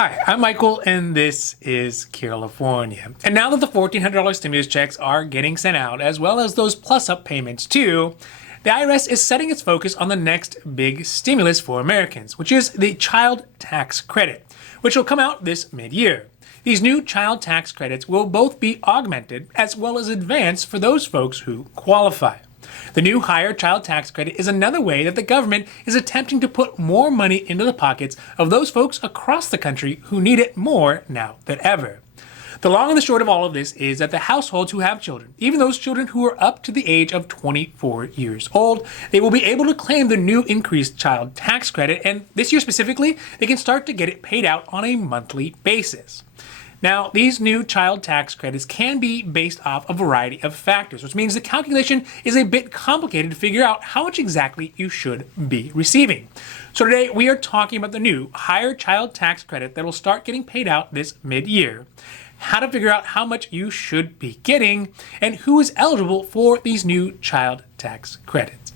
Hi, I'm Michael, and this is California. And now that the $1,400 stimulus checks are getting sent out, as well as those plus-up payments too, the IRS is setting its focus on the next big stimulus for Americans, which is the child tax credit, which will come out this mid-year. These new child tax credits will both be augmented as well as advanced for those folks who qualify. The new higher child tax credit is another way that the government is attempting to put more money into the pockets of those folks across the country who need it more now than ever. The long and the short of all of this is that the households who have children, even those children who are up to the age of 24 years old, they will be able to claim the new increased child tax credit, and this year specifically, they can start to get it paid out on a monthly basis. Now, these new child tax credits can be based off a variety of factors, which means the calculation is a bit complicated to figure out how much exactly you should be receiving. So today we are talking about the new higher child tax credit that will start getting paid out this mid-year, how to figure out how much you should be getting, and who is eligible for these new child tax credits.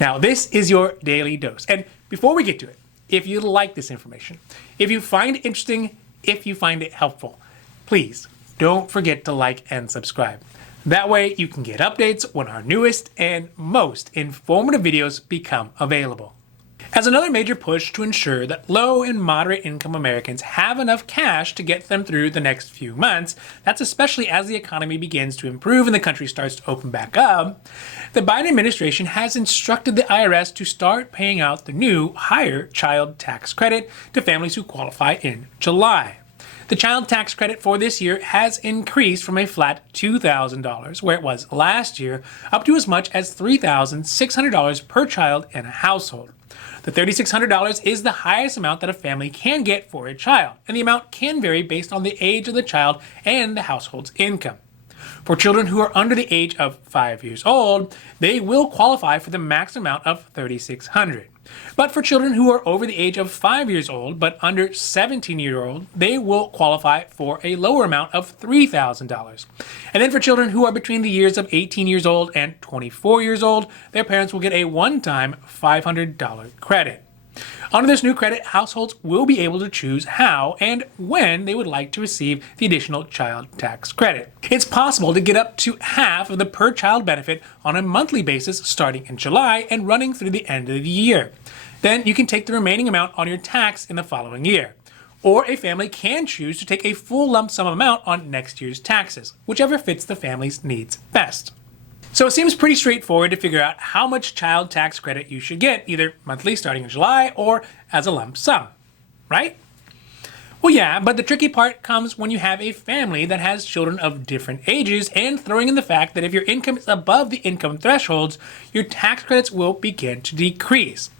Now, this is your daily dose. And before we get to it, if you like this information, if you find it interesting, if you find it helpful, please don't forget to like and subscribe. That way you can get updates when our newest and most informative videos become available. As another major push to ensure that low and moderate income Americans have enough cash to get them through the next few months, that's especially as the economy begins to improve and the country starts to open back up, the Biden administration has instructed the IRS to start paying out the new higher child tax credit to families who qualify in July. The child tax credit for this year has increased from a flat $2,000, where it was last year, up to as much as $3,600 per child in a household. The $3,600 is the highest amount that a family can get for a child, and the amount can vary based on the age of the child and the household's income. For children who are under the age of 5 years old, they will qualify for the max amount of $3,600. But for children who are over the age of 5 years old but under 17-year-old, they will qualify for a lower amount of $3,000. And then for children who are between the years of 18 years old and 24 years old, their parents will get a one-time $500 credit. Under this new credit, households will be able to choose how and when they would like to receive the additional child tax credit. It's possible to get up to half of the per child benefit on a monthly basis starting in July and running through the end of the year. Then you can take the remaining amount on your tax in the following year. Or a family can choose to take a full lump sum amount on next year's taxes, whichever fits the family's needs best. So it seems pretty straightforward to figure out how much child tax credit you should get, either monthly starting in July or as a lump sum, right? Well, yeah, but the tricky part comes when you have a family that has children of different ages and throwing in the fact that if your income is above the income thresholds, your tax credits will begin to decrease.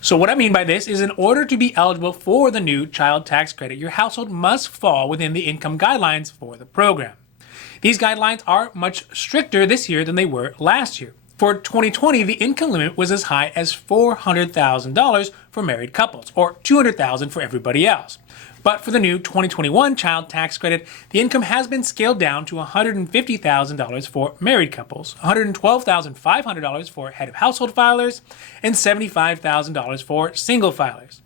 So what I mean by this is in order to be eligible for the new child tax credit, your household must fall within the income guidelines for the program. These guidelines are much stricter this year than they were last year. For 2020, the income limit was as high as $400,000 for married couples, or $200,000 for everybody else. But for the new 2021 child tax credit, the income has been scaled down to $150,000 for married couples, $112,500 for head of household filers, and $75,000 for single filers.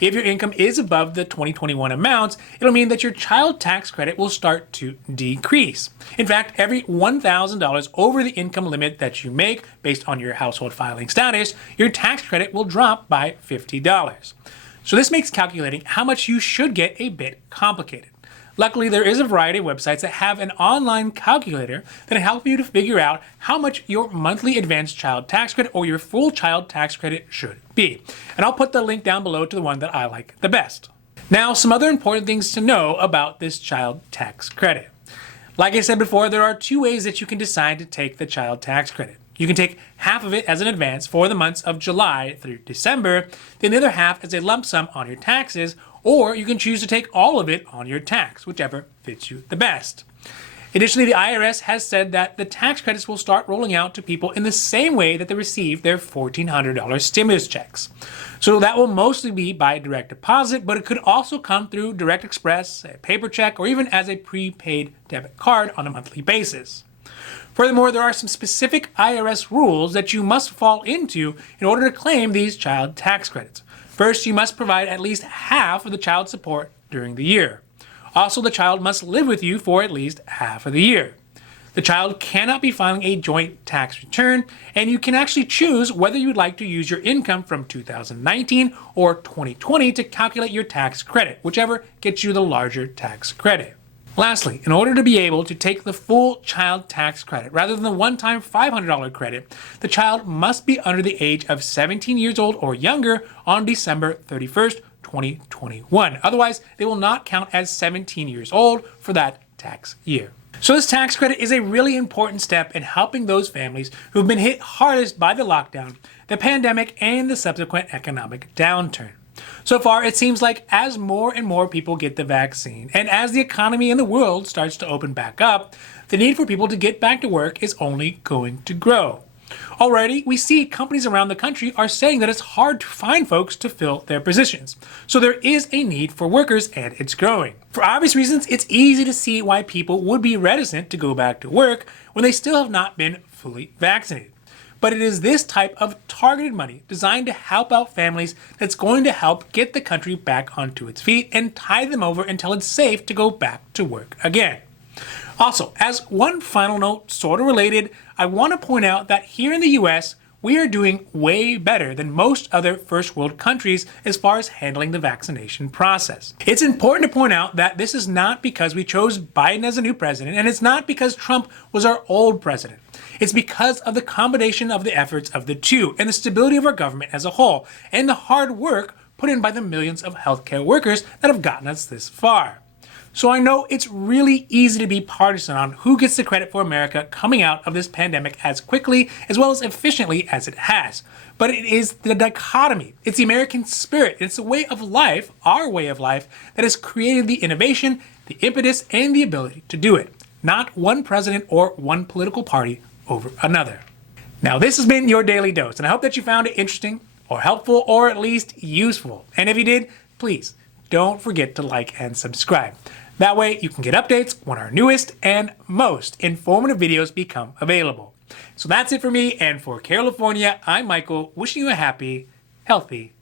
If your income is above the 2021 amounts, it'll mean that your child tax credit will start to decrease. In fact, every $1,000 over the income limit that you make based on your household filing status, your tax credit will drop by $50. So this makes calculating how much you should get a bit complicated. Luckily, there is a variety of websites that have an online calculator that help you to figure out how much your monthly advanced child tax credit or your full child tax credit should be. And I'll put the link down below to the one that I like the best. Now, some other important things to know about this child tax credit. Like I said before, there are two ways that you can decide to take the child tax credit. You can take half of it as an advance for the months of July through December, then the other half as a lump sum on your taxes, or you can choose to take all of it on your tax, whichever fits you the best. Additionally, the IRS has said that the tax credits will start rolling out to people in the same way that they received their $1,400 stimulus checks. So that will mostly be by direct deposit, but it could also come through Direct Express, a paper check, or even as a prepaid debit card on a monthly basis. Furthermore, there are some specific IRS rules that you must fall into in order to claim these child tax credits. First, you must provide at least half of the child support during the year. Also, the child must live with you for at least half of the year. The child cannot be filing a joint tax return, and you can actually choose whether you'd like to use your income from 2019 or 2020 to calculate your tax credit, whichever gets you the larger tax credit. Lastly, in order to be able to take the full child tax credit rather than the one-time $500 credit, the child must be under the age of 17 years old or younger on December 31st, 2021. Otherwise, they will not count as 17 years old for that tax year. So this tax credit is a really important step in helping those families who've been hit hardest by the lockdown, the pandemic, and the subsequent economic downturn. So far, it seems like as more and more people get the vaccine, and as the economy in the world starts to open back up, the need for people to get back to work is only going to grow. Already, we see companies around the country are saying that it's hard to find folks to fill their positions. So there is a need for workers, and it's growing. For obvious reasons, it's easy to see why people would be reticent to go back to work when they still have not been fully vaccinated. But it is this type of targeted money designed to help out families that's going to help get the country back onto its feet and tide them over until it's safe to go back to work again. Also, as one final note, sort of related, I want to point out that here in the US, we are doing way better than most other first world countries as far as handling the vaccination process. It's important to point out that this is not because we chose Biden as a new president, and it's not because Trump was our old president. It's because of the combination of the efforts of the two and the stability of our government as a whole and the hard work put in by the millions of healthcare workers that have gotten us this far. So I know it's really easy to be partisan on who gets the credit for America coming out of this pandemic as quickly as well as efficiently as it has. But it is the dichotomy. It's the American spirit. It's the way of life, our way of life, that has created the innovation, the impetus, and the ability to do it. Not one president or one political party over another. Now, this has been your Daily Dose, and I hope that you found it interesting or helpful or at least useful. And if you did, please don't forget to like and subscribe. That way you can get updates when our newest and most informative videos become available. So that's it for me, and for California, I'm Michael, wishing you a happy, healthy